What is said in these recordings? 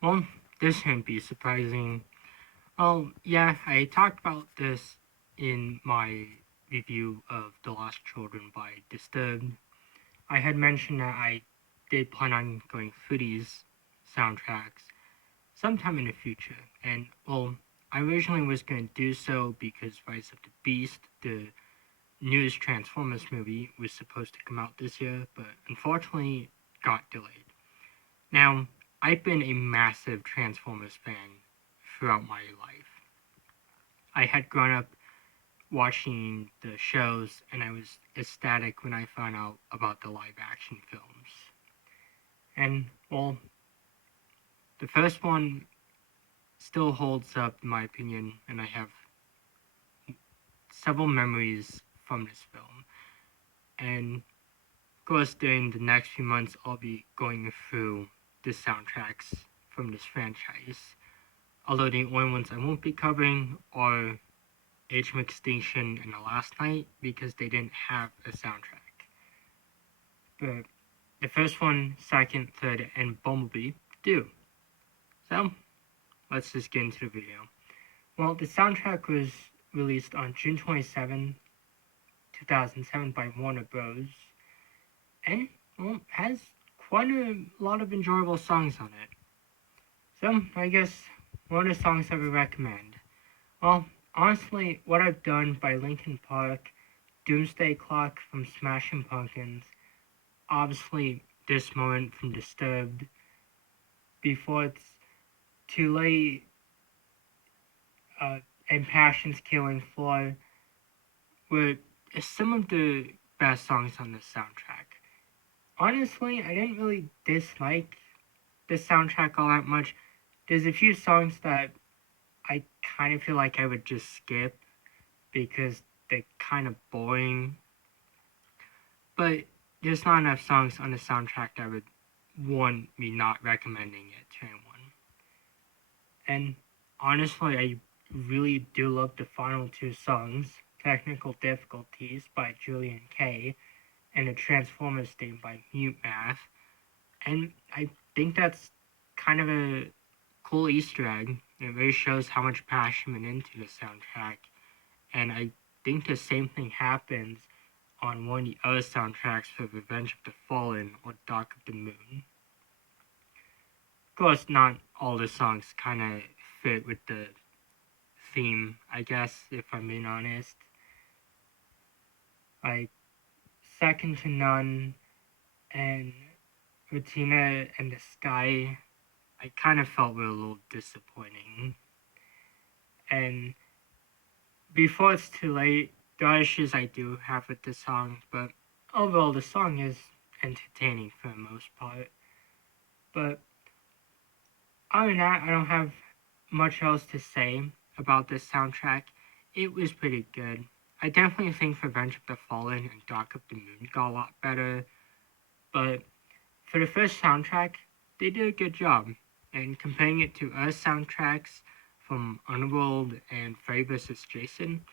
Well, this shouldn't be surprising. Oh, yeah, I talked about this in my review of The Lost Children by Disturbed. I had mentioned that I did plan on going through these soundtracks sometime in the future, and well, I originally was going to do so because Rise of the Beast, the newest Transformers movie, was supposed to come out this year, but unfortunately got delayed. Now, I've been a massive Transformers fan throughout my life. I had grown up watching the shows, and I was ecstatic when I found out about the live action films. And, well, the first one still holds up, in my opinion, and I have several memories from this film. And, of course, during the next few months, I'll be going through the soundtracks from this franchise. Although the only ones I won't be covering are Age of Extinction and The Last Night because they didn't have a soundtrack. But the first one, second, third, and Bumblebee do. So let's just get into the video. Well, the soundtrack was released on June 27, 2007 by Warner Bros. And, well, has quite a lot of enjoyable songs on it. So, I guess, what are the songs I would recommend? Well, honestly, What I've Done by Linkin Park, Doomsday Clock from Smashing Pumpkins, obviously This Moment from Disturbed, Before It's Too Late, uh, and Passion's Killing Floor were some of the best songs on the soundtrack. Honestly, I didn't really dislike the soundtrack all that much. There's a few songs that I kind of feel like I would just skip because they're kind of boring. But there's not enough songs on the soundtrack that would warrant me not recommending it to anyone. And honestly, I really do love the final two songs, Technical Difficulties by Julian Kay and the Transformers theme by Mute Math. And I think that's kind of a cool Easter egg. It really shows how much passion went into the soundtrack. And I think the same thing happens on one of the other soundtracks for Revenge of the Fallen or Dark of the Moon. Of course, not all the songs kind of fit with the theme, I guess, if I'm being honest. Like, Second to None and Rotina and the Sky, I kind of felt were a little disappointing. And Before It's Too Late, there are issues I do have with the song, but overall the song is entertaining for the most part. But other than that, I don't have much else to say about this soundtrack. It was pretty good. I definitely think Revenge of the Fallen and Dark of the Moon got a lot better, but for the first soundtrack, they did a good job. And comparing it to other soundtracks from Underworld and Freddy vs. Jason,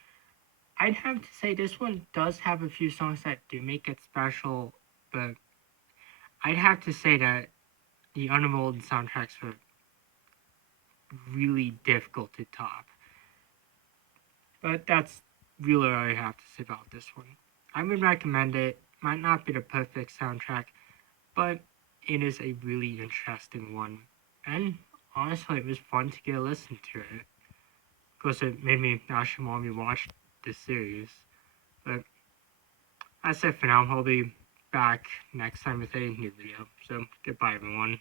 I'd have to say this one does have a few songs that do make it special, but I'd have to say that the Underworld soundtracks were really difficult to top. But that's really all I have to say about this one. I would recommend it. Might not be the perfect soundtrack, but it is a really interesting one. And honestly, it was fun to get a listen to it. Of course, it made me actually want to watch this series. But that's it for now. I'll be back next time with a new video. So, goodbye, everyone.